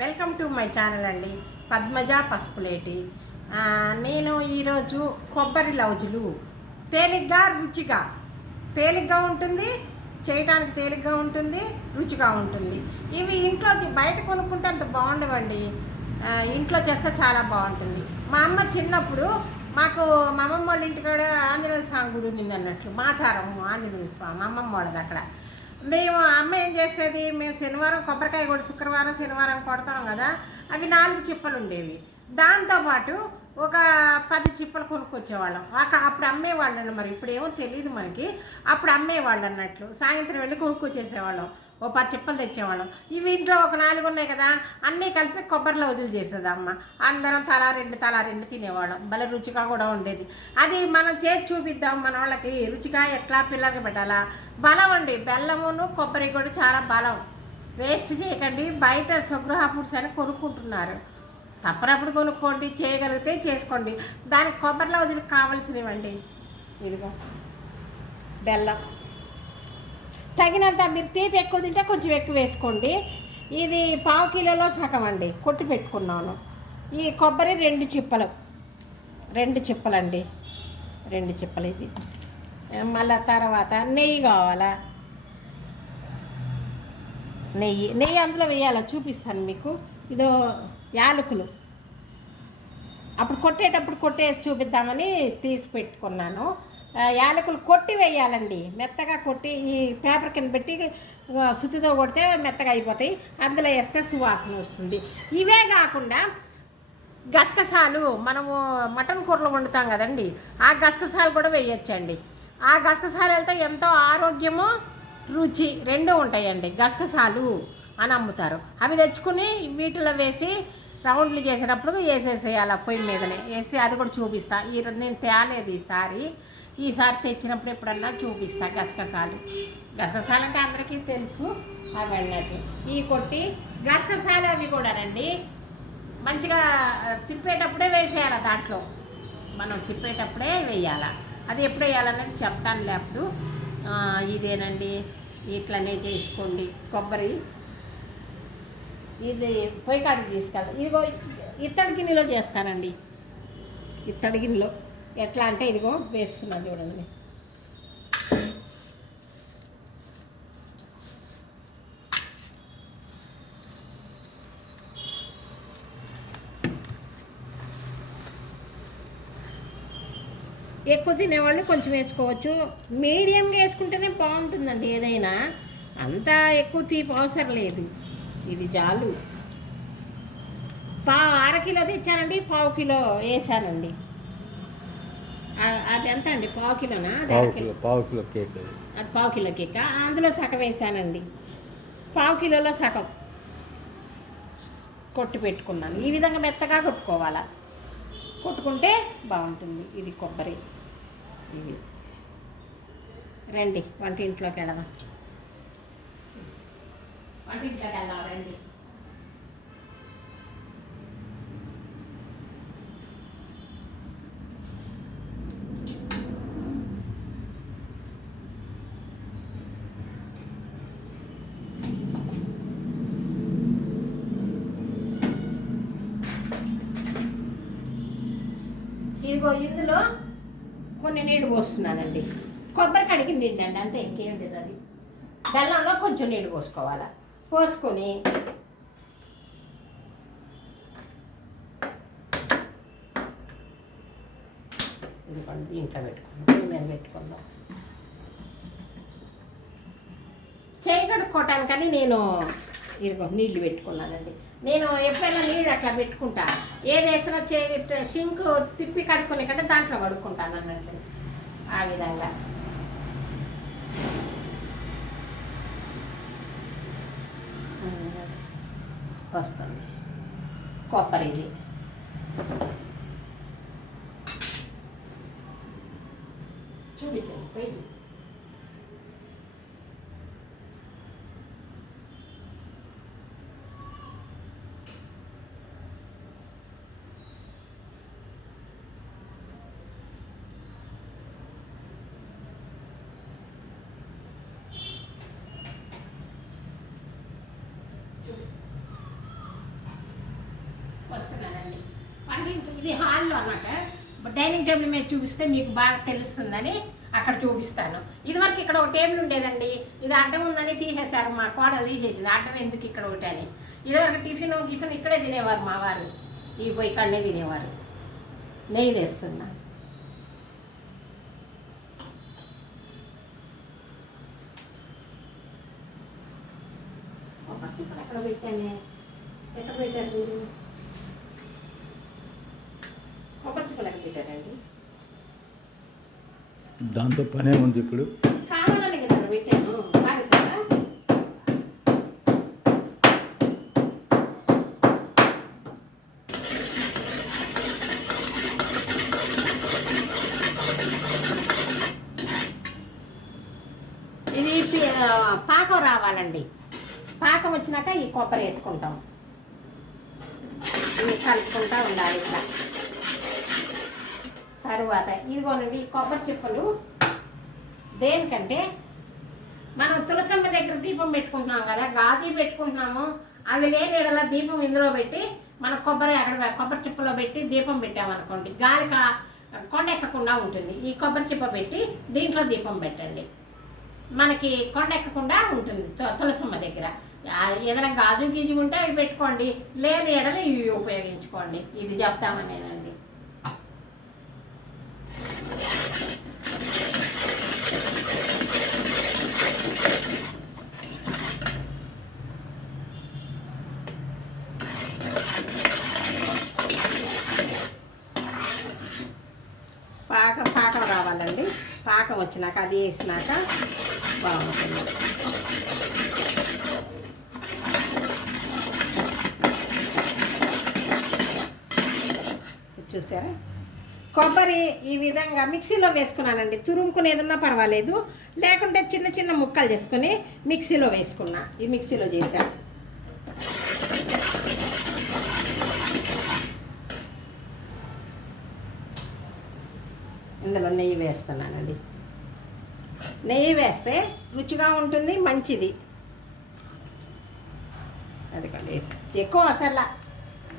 Welcome to my channel అండి, పద్మజ పసుపులేటి. నేను ఈరోజు కొబ్బరి లౌజులు తేలిగ్గా ఉంటుంది, చేయడానికి తేలిగ్గా ఉంటుంది, రుచిగా ఉంటుంది. ఇవి ఇంట్లో బయట కొనుక్కుంటే అంత బాగుండవండి, ఇంట్లో చేస్తే చాలా బాగుంటుంది. మా అమ్మ చిన్నప్పుడు మాకు మా అమ్మమ్మ వాళ్ళ ఇంటికాడ ఆంజనేయ స్వామి గుడి ఉంది అన్నట్లు, మాచారం ఆంజనేయ స్వామి మా అమ్మమ్మ వాళ్ళది అక్కడ. మేము అమ్మ ఏం చేసేది, మేము శనివారం కొబ్బరికాయ కూడా శుక్రవారం శనివారం కొడతాం కదా, అవి 4 చిప్పలు ఉండేవి. దాంతోపాటు ఒక 10 చిప్పలు కొనుక్కొచ్చేవాళ్ళం. అప్పుడు అమ్మేవాళ్ళని, మరి ఇప్పుడు ఏమో తెలియదు మనకి, అప్పుడు అమ్మేవాళ్ళు అన్నట్లు. సాయంత్రం వెళ్ళి కొనుక్కొచ్చేసేవాళ్ళం, ఓ 10 చిప్పలు తెచ్చేవాళ్ళం. ఇవి ఇంట్లో ఒక 4 ఉన్నాయి కదా, అన్నీ కలిపి కొబ్బరి లౌజులు చేసేది అమ్మ. అందరం తలా రెండు తినేవాళ్ళం. భలే రుచిగా కూడా ఉండేది. అది మనం చేసి చూపిద్దాం మన వాళ్ళకి, రుచిగా ఎట్లా పిల్లలకి పెట్టాలా. బలం అండి, బెల్లమును కొబ్బరి కూడా చాలా బలం. వేస్ట్ చేయకండి. బయట స్వగృహ ఫుడ్స్ అని కొనుక్కుంటున్నారు, తప్పనప్పుడు కొనుక్కోండి, చేయగలిగితే చేసుకోండి. దానికి కొబ్బరి లౌజులకు కావాల్సినవండి, ఇదిగో బెల్లం తగినంత. మీరు తీపి ఎక్కువ తింటే కొంచెం ఎక్కువ వేసుకోండి. ఇది 1/4 కిలోలో సగం అండి, కొట్టి పెట్టుకున్నాను. ఈ కొబ్బరి 2 చిప్పలు, 2 చిప్పలండి, 2 చిప్పలు. ఇది మళ్ళీ తర్వాత నెయ్యి కావాలా, నెయ్యి అందులో వేయాలా చూపిస్తాను మీకు. ఇదో యాలకులు, అప్పుడు కొట్టేటప్పుడు కొట్టేసి చూపిద్దామని తీసి పెట్టుకున్నాను. యాలకులు కొట్టి వేయాలండి, మెత్తగా కొట్టి ఈ పేపర్ కింద పెట్టి సుత్తితో కొడితే మెత్తగా అయిపోతాయి. అందులో వేస్తే సువాసన వస్తుంది. ఇవే కాకుండా గసగసాలు, మనము మటన్ కూరలో వండుతాం కదండి, ఆ గసగసాలు కూడా వేయచ్చండి. ఆ గసగసాలు వెళ్తే ఎంతో ఆరోగ్యము, రుచి రెండు ఉంటాయండి. గసగసాలు అని అమ్ముతారు, అవి తెచ్చుకుని వీటిలో వేసి రౌండ్లు చేసేటప్పుడు వేసేసేయాలి, పొయ్యి మీదనే వేసి. అది కూడా చూపిస్తా. నేను తేలేదు ఈసారి తెచ్చినప్పుడు ఎప్పుడన్నా చూపిస్తా. గసగసాలు అంటే అందరికీ తెలుసు అవి అన్నట్టు. ఈ కొట్టి గసగసాలు అవి కూడానండి మంచిగా తిప్పేటప్పుడే వేసేయాలి. దాంట్లో మనం తిప్పేటప్పుడే వేయాలి. అది ఎప్పుడు వేయాలనేది చెప్తాను అప్పుడు. ఇదేనండి, ఇట్లనే చేసుకోండి. కొబ్బరి ఇది పొయ్యి కాడికి తీసుకెళ్తాం. ఇదిగో ఇత్తడి గిన్నెలో చేస్తానండి. ఇత్తడి గిన్నెలో ఎట్లా అంటే ఇదిగో వేస్తున్నాను చూడండి. ఎక్కువ తినేవాళ్ళు కొంచెం వేసుకోవచ్చు, మీడియంగా వేసుకుంటేనే బాగుంటుందండి ఏదైనా. అంత ఎక్కువ తీపి అవసరం లేదు, ఇది చాలు. 1/2 కిలో తెచ్చానండి, 1/4 కిలో వేసానండి. అది ఎంత అండి, 1/4 కిలోనా? 1/4 కిలో కేక్. అది 1/4 కిలో కేక్. అందులో సగం వేసానండి, 1/4 కిలోలో సగం కొట్టి పెట్టుకున్నాను. ఈ విధంగా మెత్తగా కొట్టుకోవాలా, కొట్టుకుంటే బాగుంటుంది. ఇది కొబ్బరి. ఇవి రండి వంటింట్లోకి వెళ్దాం, రండి. ఇదిగో ఇందులో కొన్ని నీళ్ళు పోస్తున్నానండి. కొబ్బరి కడిగి నీళ్ళు అండి, అంతే, ఇంకేం లేదు. అది బెల్లంలో కొంచెం నీళ్ళు పోసుకోవాలి. పోసుకొని ఇదిగోండి దీంట్లో పెట్టుకుందాం, మీద పెట్టుకుందాం. చేయి కడుక్కోవటానికని నేను ఇదిగో నీళ్లు పెట్టుకున్నానండి. నేను ఎప్పుడైనా నీళ్ళు అట్లా పెట్టుకుంటా, ఏది వేసినా షింక్ తిప్పి కడుక్కునే కంటే దాంట్లో కడుక్కుంటాను అన్నట్టు. ఆ విధంగా వస్తుంది కొబ్బరి. ఇది చూపించండి పోయి. ఇది హాల్లో అన్నమాట. డైనింగ్ టేబుల్ మీద చూపిస్తే మీకు బాగా తెలుస్తుందని అక్కడ చూపిస్తాను. ఇదివరకు ఇక్కడ ఒక టేబుల్ ఉండేదండి, ఇది అడ్డం ఉందని తీసేశారు, మా కోడలు తీసేసింది. అడ్డం ఎందుకు ఇక్కడ ఒకటి అని. ఇదివరకు టిఫిన్ ఇక్కడే తినేవారు మా వారు, ఈ పోయి ఇక్కడనే తినేవారు. నెయ్యి తెస్తున్నా. ఎక్కడ పెట్టానే, ఎక్కడ పెట్టారు మీరు? కొబ్బరి చిప్పలు ఎక్కడ పెట్టారండి? దాంతో పనే ఉంది ఇప్పుడు. కావాలని కదా పెట్టాను. పారేసారా? ఇది పాకం రావాలండి. పాకం వచ్చినాక ఈ కొబ్బరి వేసుకుంటాం. ఇది కలుపుకుంటా ఉండాలి ఇట్లా. తరువాత ఇదిగోనండి కొబ్బరి చిప్పలు దేనికంటే మనం తులసమ్మ దగ్గర దీపం పెట్టుకుంటున్నాం కదా, గాజు పెట్టుకుంటున్నాము. అవి లేని ఎడల దీపం ఇందులో పెట్టి మన కొబ్బరి చిప్పలో పెట్టి దీపం పెట్టామనుకోండి, గాలి కొండ ఎక్కకుండా ఉంటుంది. ఈ కొబ్బరి చిప్ప పెట్టి దీంట్లో దీపం పెట్టండి, మనకి కొండ ఎక్కకుండా ఉంటుంది. తులసమ్మ దగ్గర ఏదైనా గాజు గీజు ఉంటే అవి పెట్టుకోండి, లేని ఎడల ఇవి ఉపయోగించుకోండి. ఇది చెప్తామనేనండి. పాకం రావాలండి. పాకం వచ్చినాక అది వేసినాక బాగుంటుంది. చూసారా, కొబ్బరి ఈ విధంగా మిక్సీలో వేసుకున్నానండి. తురుముకుని ఏదన్నా పర్వాలేదు, లేకుంటే చిన్న చిన్న ముక్కలు చేసుకొని మిక్సీలో వేసుకున్నా. ఈ మిక్సీలో చేసా. ఇందులో నెయ్యి వేస్తున్నానండి. నెయ్యి వేస్తే రుచిగా ఉంటుంది, మంచిది. అది కూడా వేసి ఎక్కువ అసలు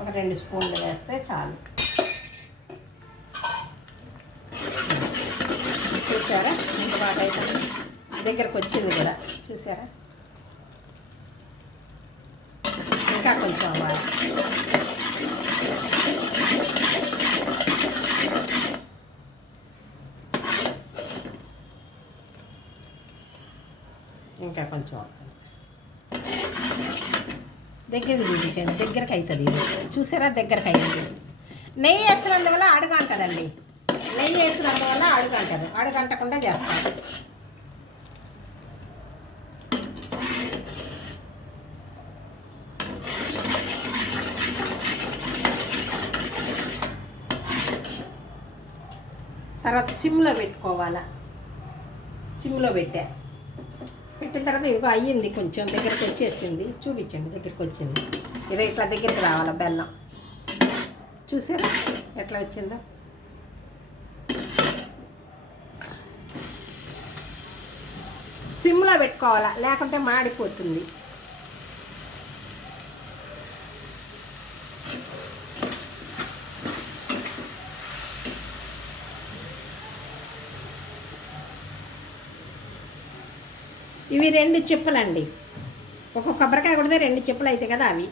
ఒక 2 స్పూన్లు వేస్తే చాలు. చూసారా ఇంత బాగా అయితే దగ్గరకు వచ్చింది కూడా. చూసారా, ఇంకా కొంచెం బాగా. ఇంకా కొంచెం దగ్గర చూపించండి, దగ్గరకు అవుతుంది. చూసారా, దగ్గరకు అయింది. నెయ్యి వేసినందువల్ల అడుగు అంటదండి. నెయ్యి వేసినందువల్ల అడుగు అంటారు, అడుగు అంటకుండా చేస్తారు. తర్వాత సిమ్లో పెట్టుకోవాలా. సిమ్లో పెట్టిన తర్వాత ఇదిగో అయ్యింది, కొంచెం దగ్గరికి వచ్చేసింది. చూపించండి, దగ్గరికి వచ్చింది. ఇదో ఇట్లా దగ్గరికి రావాలా బెల్లం. చూసారా ఎట్లా వచ్చిందో. సిమ్లో పెట్టుకోవాలా, లేకుంటే మాడిపోతుంది. ఇవి 2 చిప్పలండి. ఒక కొబ్బరికాయ కొడితే 2 చిప్పలు అయితే కదా అవి.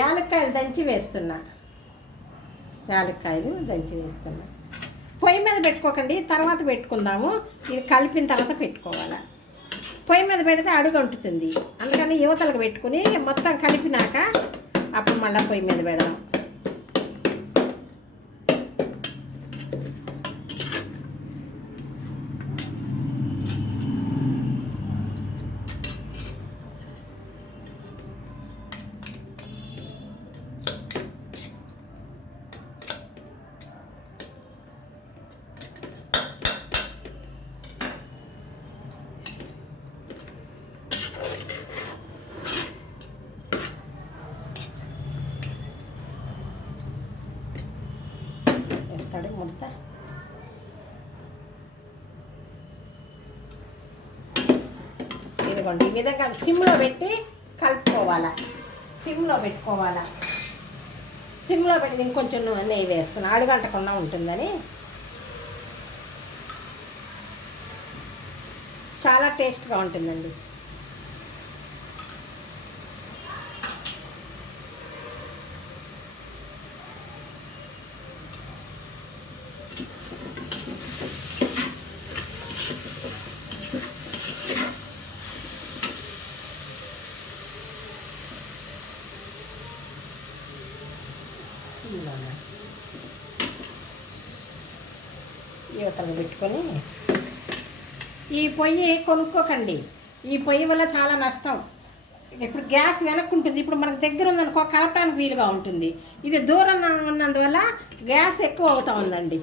యాలక్కాయలు దంచి వేస్తున్నా. యాలక్కాయలు దంచి వేస్తున్నా. పొయ్యి మీద పెట్టుకోకండి, తర్వాత పెట్టుకుందాము. ఇది కలిపిన తర్వాత పెట్టుకోవాలా. పొయ్యి మీద పెడితే అడుగు అంటుతుంది, అందుకని యువతలకు పెట్టుకుని మొత్తం కలిపినాక అప్పుడు మళ్ళీ పొయ్యి మీద పెడదాం. వేస్తాడు ముద్ద. ఇదిగోండి ఈ విధంగా సిమ్లో పెట్టి కలుపుకోవాలా. సిమ్లో పెట్టుకోవాలా. సిమ్లో పెట్టి ఇంకొంచెం నెయ్యి వేస్తాను అడుగంటకుండా ఉంటుందని. చాలా టేస్ట్గా ఉంటుందండి. యువతలు పెట్టుకొని ఈ పొయ్యి కొనుక్కోకండి. ఈ పొయ్యి వల్ల చాలా నష్టం. ఇప్పుడు గ్యాస్ వెనక్కుంటుంది. ఇప్పుడు మనకు దగ్గర ఉందనుకో కలపడానికి వీలుగా ఉంటుంది. ఇది దూరం ఉన్నందువల్ల గ్యాస్ ఎక్కువ అవుతా ఉందండి.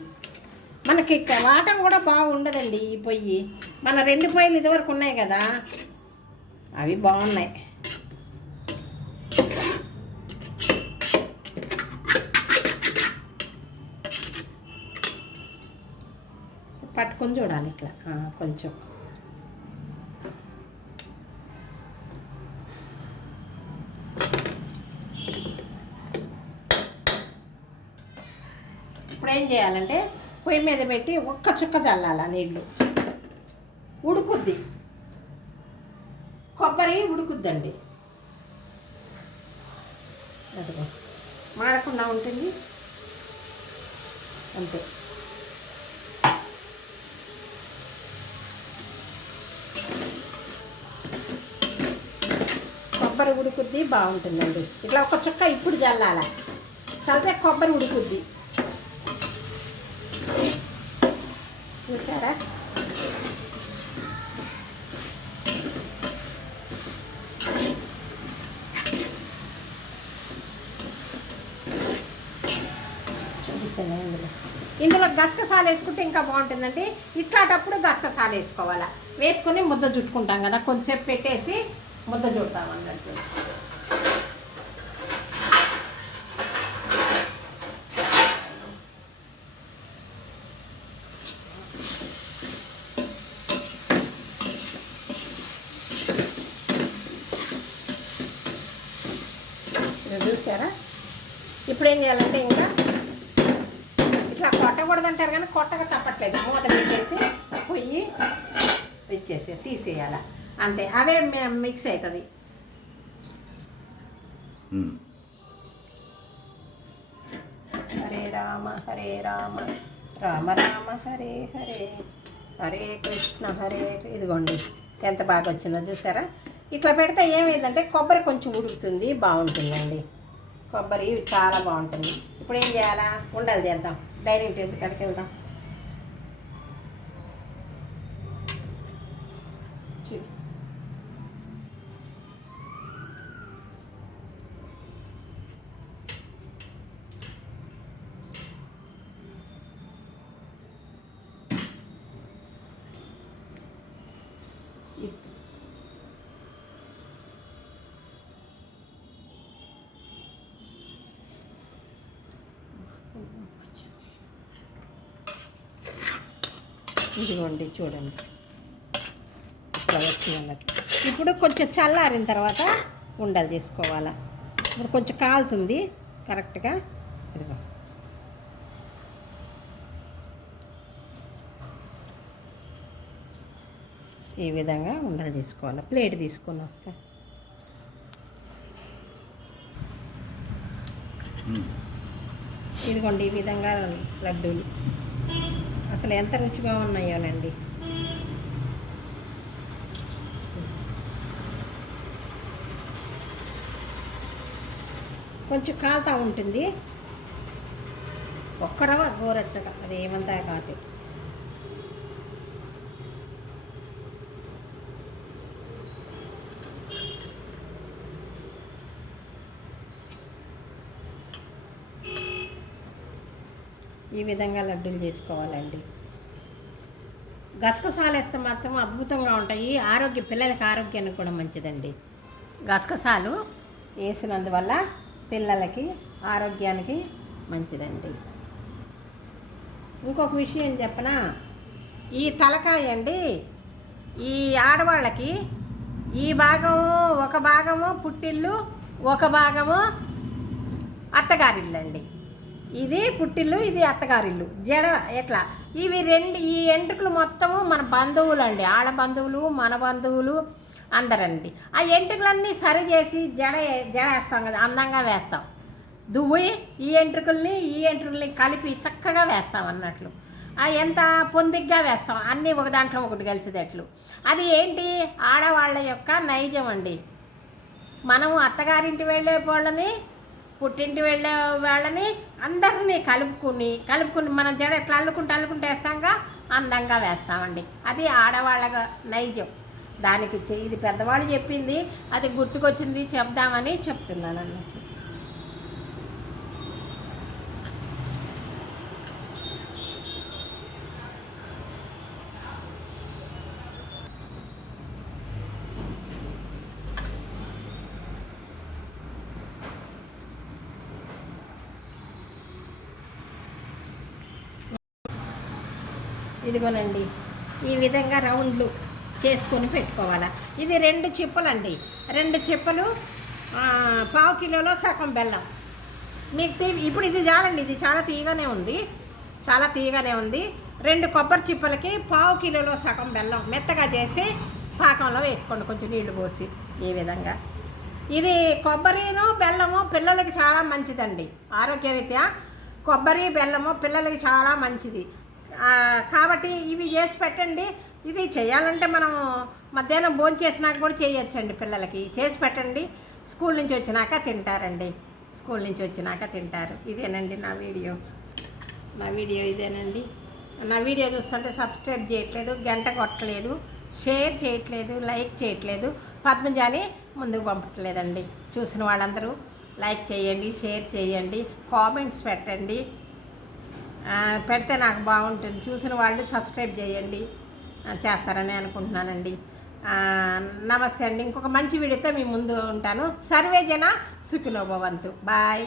మనకి వాటం కూడా బాగుండదండి ఈ పొయ్యి. మన 2 పొయ్యిలు ఇదివరకు ఉన్నాయి కదా, అవి బాగున్నాయి. పట్టుకొని చూడాలి ఇట్లా కొంచెం. ఇప్పుడు ఏం చేయాలంటే పొయ్యి మీద పెట్టి ఒక్క చుక్క చల్లాల నీళ్ళు. ఉడుకుద్ది, కొబ్బరి ఉడుకుద్దండి. అదిగో మాడకుండా ఉంటుంది అంతే. కొబ్బరి ఉడుకుద్ది బాగుంటుందండి. ఇట్లా ఒక చుక్క ఇప్పుడు చల్లాల, చల్లితే కొబ్బరి ఉడుకుద్ది. చూసారా? చూపించండి. ఇందులో గసగసాలు వేసుకుంటే ఇంకా బాగుంటుందండి. ఇట్లాటప్పుడు గసగసాలు వేసుకోవాలా. వేసుకొని ముద్ద చుట్టుకుంటాం కదా, కొంచెంసేపు పెట్టేసి ముద్ద చుడతాం అన్నట్టు. చూసారా? ఇప్పుడు ఏం చేయాలంటే ఇంకా ఇట్లా కొట్టకూడదంటారు కానీ కొట్టక తప్పట్లేదు. మూత పెట్టేసి పొయ్యి ఇచ్చేసి తీసేయాల అంతే. అవే మిక్స్ అవుతుంది. హరే రామ రామ రామ హరే హరే, హరే కృష్ణ హరే. ఇదిగోండి ఎంత బాగా వచ్చిందో చూసారా? ఇట్లా పెడితే ఏమైందంటే కొబ్బరి కొంచెం ఉడుకుతుంది, బాగుంటుందండి. కొబ్బరి చాలా బాగుంటుంది. ఇప్పుడు ఏం చేయాలా? ఉండలు చేద్దాం. డైనింగ్ టేబుల్ కాడికి వెళ్దాం. ఇదిగోండి చూడండి ఇట్లా వచ్చింది. ఇప్పుడు కొంచెం చల్లారిన తర్వాత ఉండలు తీసుకోవాలా. ఇప్పుడు కొంచెం కాలుతుంది కరెక్ట్గా. ఇదిగో ఈ విధంగా ఉండలు తీసుకోవాలి. ప్లేట్ తీసుకొని వస్తా. ఇదిగోండి ఈ విధంగా లడ్డూలు అసలు ఎంత రుచిగా ఉన్నాయోనండి. కొంచెం కాలుతూ ఉంటుంది. ఒక్క రవ్వ గోరచ్చగా, అది ఏమంతా కాదు. ఈ విధంగా లడ్డూలు చేసుకోవాలండి. గసగసాలు వేస్తే మాత్రం అద్భుతంగా ఉంటాయి. పిల్లలకి ఆరోగ్యానికి కూడా మంచిదండి. గసగసాలు వేసినందువల్ల పిల్లలకి ఆరోగ్యానికి మంచిదండి. ఇంకొక విషయం చెప్పనా, ఈ తలకాయ అండి ఈ ఆడవాళ్ళకి ఈ భాగము ఒక భాగము పుట్టిల్లు, ఒక భాగము అత్తగారిల్లు అండి. ఇది పుట్టిల్లు, ఇది అత్తగారిల్లు. జడ ఎట్లా ఇవి రెండు, ఈ ఎంట్రుకలు మొత్తము మన బంధువులు అండి, ఆడ బంధువులు మన బంధువులు అందరండి. ఆ ఎంట్రుకలన్నీ సరి చేసి జడ వేస్తాం కదా, అందంగా వేస్తాం. దువ్వి ఈ ఎంట్రుకల్ని కలిపి చక్కగా వేస్తాం అన్నట్లు. ఎంత పొందిగ్గా వేస్తాం, అన్నీ ఒక దాంట్లో ఒకటి కలిసేటట్లు. అది ఏంటి, ఆడవాళ్ళ యొక్క నైజం అండి. మనము అత్తగారింటి వెళ్ళే వాళ్ళని, పుట్టింటి వెళ్ళే వాళ్ళని అందరినీ కలుపుకుని మనం జడ ఎట్లా అల్లుకుంటే వేస్తాంగా, అందంగా వేస్తామండి. అది ఆడవాళ్ళ నైజం. దానికి ఇది పెద్దవాళ్ళు చెప్పింది, అది గుర్తుకొచ్చింది చెప్దామని చెప్తున్నాను అన్నట్టు. ఇదిగోనండి, ఈ విధంగా రౌండ్లు చేసుకొని పెట్టుకోవాలి. ఇది 2 చిప్పలండి, 2 చిప్పలు 1/2 కిలోలో సగం బెల్లం. మీకు ఇప్పుడు ఇది చాలండి, ఇది చాలా తీయగానే ఉంది. 2 కొబ్బరి చిప్పలకి 1/2 కిలోలో సగం బెల్లం మెత్తగా చేసి పాకంలో వేసుకోండి, కొంచెం నీళ్లు పోసి. ఈ విధంగా ఇది కొబ్బరిను బెల్లము పిల్లలకి చాలా మంచిదండి, ఆరోగ్యరీత్యా కొబ్బరి బెల్లము పిల్లలకి చాలా మంచిది కాబట్టి ఇవి చేసి పెట్టండి. ఇది చేయాలంటే మనం మధ్యాహ్నం భోజనం చేసినాక కూడా చేయొచ్చండి, పిల్లలకి చేసి పెట్టండి. స్కూల్ నుంచి వచ్చినాక తింటారు. ఇదేనండి నా వీడియో ఇదేనండి. నా వీడియో చూస్తుంటే సబ్స్క్రైబ్ చేయట్లేదు, గంట కొట్టలేదు, షేర్ చేయట్లేదు, లైక్ చేయట్లేదు, పద్మజాని ముందుకు పంపట్లేదండి. చూసిన వాళ్ళందరూ లైక్ చేయండి, షేర్ చేయండి, కామెంట్స్ పెట్టండి. పెడితే నాకు బాగుంటుంది. చూసిన వాళ్ళు సబ్స్క్రైబ్ చేయండి, చేస్తారని అనుకుంటున్నానండి. నమస్తే అండి. ఇంకొక మంచి వీడియోతో మీ ముందు ఉంటాను. సర్వే జన సుఖినో భవంతు. బాయ్.